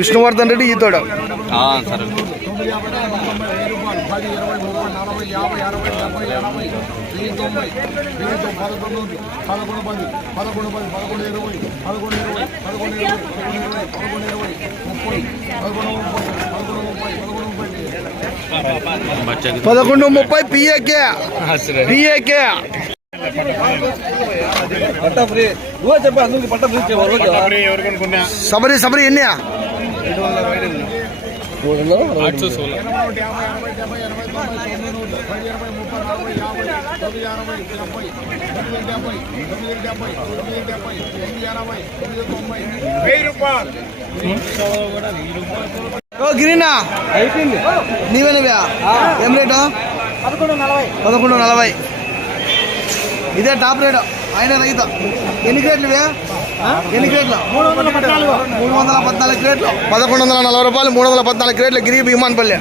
విష్ణువర్ధన్ రెడ్డి ఈతోడు. సరే. పదకొండు 30 పిఏకే. సబరి ఎన్ని? 1000 గిరినా అయిపోయింది. నీవేనివ్యా ఏం రేటు? 1140. ఇదే టాప్ రేటు. ఆయన రైతు. ఎన్ని క్రేట్లు ఇవే? ఎన్ని క్రేట్లు? 314 క్రేట్లు. 1140 రూపాయలు. 314 క్రేట్లు గిరి భీమాన్పల్లి.